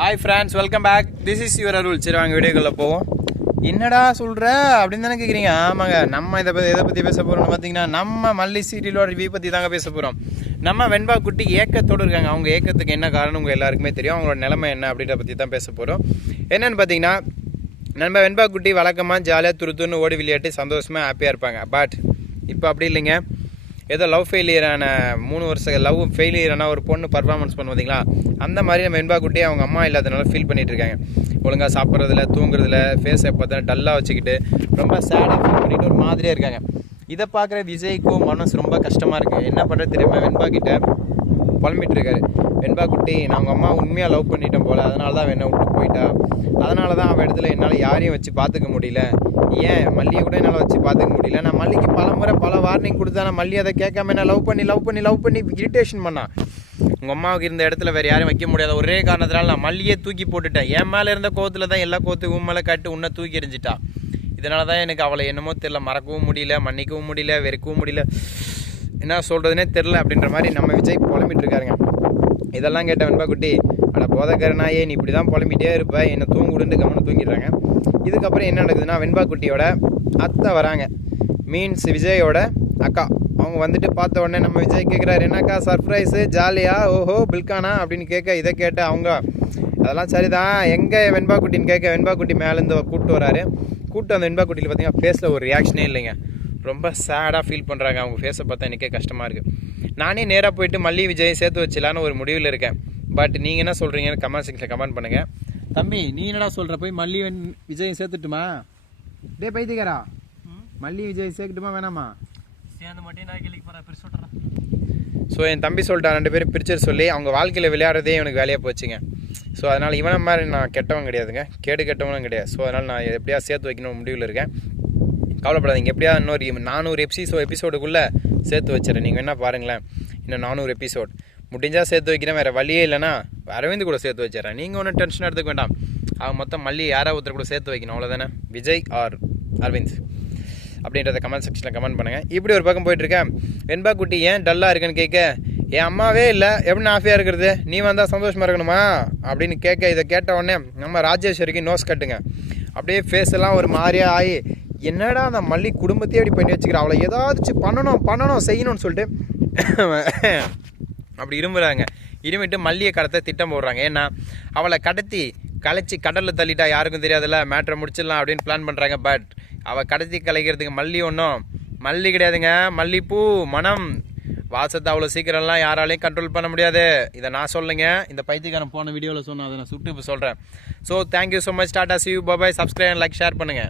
Hi friends, welcome back. This is your Arul. சரி, வாங்க வீடியோக்குள்ளே போவோம். என்னடா சொல்கிற அப்படின்னு தானே கேட்குறீங்க? ஆமாங்க, நம்ம எதை பற்றி பேச போகிறோம்னு பார்த்தீங்கன்னா, நம்ம மல்லி சீரியலோட ரிவ்யூ பற்றி தாங்க பேச போகிறோம். நம்ம வெண்பா குட்டி ஏக்கத்தோடு இருக்காங்க. அவங்க ஏக்கத்துக்கு என்ன காரணம் உங்கள் எல்லாருக்குமே தெரியும். அவங்களோட நிலைமை என்ன அப்படின்ற பற்றி தான் பேச போகிறோம். என்னென்னு பார்த்தீங்கன்னா, நம்ம வெண்பா குட்டி வழக்கமாக ஜாலியாக துருத்துன்னு ஓடி விளையாட்டு சந்தோஷமாக ஹாப்பியாக இருப்பாங்க. பட் இப்போ அப்படி இல்லைங்க. ஏதோ லவ் ஃபெயிலியரான 3 வருஷம் லவ் ஃபெயிலியரான ஒரு பொண்ணு பர்ஃபார்மன்ஸ் பண்ணுவீங்களா, அந்த மாதிரி நம்ம வெண்பா குட்டி அவங்க அம்மா இல்லாதனால ஃபீல் பண்ணிட்டு இருக்காங்க. ஒழுங்காக சாப்பிட்றதுல, தூங்குறதுல, ஃபேஸை பார்த்தா டல்லாக வச்சுக்கிட்டு ரொம்ப சேடாக ஃபீல் பண்ணிட்டு ஒரு மாதிரியாக இருக்காங்க. இதை பார்க்குற விஜய்க்கும் மனசு ரொம்ப கஷ்டமாக இருக்குது. என்ன பண்ணுறது தெரியாமல் வெண்பா கிட்ட புலம்பிட்டு இருக்காரு. வெண்பா குட்டி, நான் அவங்க அம்மா உண்மையாக லவ் பண்ணிட்டேன் போல், அதனால தான் என்னை விட்டு போயிட்டா. அதனால தான் அவள் இடத்துல என்னால் யாரையும் வச்சு பார்த்துக்க முடியல. ஏன் மல்லியை கூட என்னால் வச்சு பார்த்துக்க முடியல. நான் மல்லிக்கு பல வார்னிங் கொடுத்தா, நான் மல்லி அதை கேட்காம என்ன லவ் பண்ணி இரிட்டேஷன் பண்ணான். உங்கள் அம்மாவுக்கு இருந்த இடத்துல வேறு யாரையும் வைக்க முடியாத ஒரே காரணத்தினால நான் மல்லியே தூக்கி போட்டுட்டேன். என் மேலே இருந்த கோவத்தில் தான் எல்லா கோவத்தையும் உன் மேலே காட்டு உன்னை தூக்கி எறிஞ்சிட்டா. இதனால தான் எனக்கு அவளை என்னமோ தெரில, மறக்கவும் முடியல, மன்னிக்கவும் முடியல, வெறுக்கவும் முடியல, என்ன சொல்கிறதுனே தெரில அப்படின்ற மாதிரி நம்ம விஜய் புலம்பிட்டு இருக்காருங்க. இதெல்லாம் கேட்ட வெண்பா குட்டி, அட போதக்கரனாயே, நீ இப்படி தான் புலம்பிட்டே இருப்ப, என்னை தூங்குடுன்னு கவனம் தூங்கிடுறாங்க. இதுக்கப்புறம் என்ன நடக்குதுன்னா, வெண்பா குட்டியோட அத்தை வராங்க. மீன்ஸ் விஜயோட அக்கா. அவங்க வந்துட்டு பார்த்த உடனே நம்ம விஜய் கேட்குறாரு, என்னக்கா சர்ப்ரைஸு, ஜாலியா, ஓஹோ பில்கானா அப்படின்னு கேட்க, இதை கேட்ட அவங்க அதெல்லாம் சரிதான், எங்கே வெண்பா குட்டின்னு கேட்க, வெண்பா குட்டி மேலேருந்து கூப்பிட்டு வராரு. கூப்பிட்டு அந்த வெண்பா குட்டியில் பார்த்தீங்கன்னா ஃபேஸில் ஒரு ரியாக்ஷனே இல்லைங்க. ரொம்ப சேடாக ஃபீல் பண்ணுறாங்க. அவங்க ஃபேஸை பார்த்தா எனக்கே கஷ்டமாக இருக்குது. நானே நேராக போயிட்டு மல்லி விஜய் சேர்த்து வச்சிடலான்னு ஒரு முடிவில் இருக்கேன். பட் நீங்கள் என்ன சொல்கிறீங்கன்னு கமெண்ட் செக்ஷனில் கமெண்ட் பண்ணுங்கள். தம்பி, நீ என்னடா சொல்கிற? போய் மல்லி விஜய் சேர்த்துட்டுமா? டே பைத்தியக்காரா, மல்லி விஜய் சேர்க்கட்டுமா வேணாமா? சேர்ந்து மட்டும் நான் கேள்வி போகிறேன், பிரிச்சு விட்றேன். ஸோ என் தம்பி சொல்லிட்டான், 2 பேரும் பிரிச்சர் சொல்லி அவங்க வாழ்க்கையில் விளையாடுறதே எனக்கு வேலையாக போச்சுங்க. ஸோ அதனால் இவனை மாதிரி நான் கெட்டவன் கிடையாதுங்க, கேடு கெட்டவனும் கிடையாது. ஸோ அதனால் நான் எப்படியா சேர்த்து வைக்கணும் முடிவில் இருக்கேன். கவலைப்படாதீங்க, எப்படியா இன்னொரு 400 எபிசோடுக்குள்ளே சேர்த்து வச்சுறேன். நீங்கள் என்ன பாருங்களேன், இன்னும் 400 எபிசோட் முடிஞ்சால் சேர்த்து வைக்கிறேன். வேறு வழியே இல்லைனா அரவிந்த் கூட சேர்த்து வச்சிடறேன். நீங்கள் ஒன்றும் டென்ஷன் எடுத்துக்க வேண்டாம். அவன் மொத்தம் மல்லி யாராவது ஒருத்தர் கூட சேர்த்து வைக்கணும், அவ்வளோதானே. விஜய் ஆர் அரவிந்த் அப்படின்றத கமெண்ட் செக்ஷனில் கமெண்ட் பண்ணுங்கள். இப்படி ஒரு பக்கம் போயிட்டுருக்கேன். வெண்பா குட்டி ஏன் டல்லாக இருக்குன்னு கேட்க, என் அம்மாவே இல்லை, எப்படி ஆஃபியாக இருக்கிறது, நீ வந்தால் சந்தோஷமாக இருக்கணுமா அப்படின்னு கேட்க, இதை கேட்ட உடனே நம்ம ராஜேஸ்வரிக்கு நோஸ் கட்டுங்க. அப்படியே ஃபேஸ் எல்லாம் ஒரு மாதிரியாக ஆகி, என்னடா அந்த மல்லி குடும்பத்தையே அப்படி பண்ணி வச்சுக்கிறா, அவளை ஏதாச்சும் பண்ணணும் செய்யணும்னு சொல்லிட்டு அப்படி இரும்புறாங்க. இருமிட்டு மல்லியை கடத்த திட்டம் போடுறாங்க. ஏன்னா அவளை கடத்தி கலைச்சி கடலில் தள்ளிட்டா யாருக்கும் தெரியாதுல்ல, மேட்ரை முடிச்சிடலாம் அப்படின்னு பிளான் பண்ணுறாங்க. பட் அவள் கடத்தி கலைக்கிறதுக்கு மல்லி கிடையாதுங்க, மல்லிப்பூ மனம். வாசத்தை அவ்வளோ சீக்கிரம்லாம் யாராலையும் கண்ட்ரோல் பண்ண முடியாது. இதை நான் சொல்லுங்க, இந்த பைத்தியக்காரன் போன வீடியோவில் சொன்னேன், அதை நான் சுட்டு இப்போ சொல்கிறேன். So thank you so much. Tata, see you, bye bye, subscribe and like, share பண்ணுங்கள்.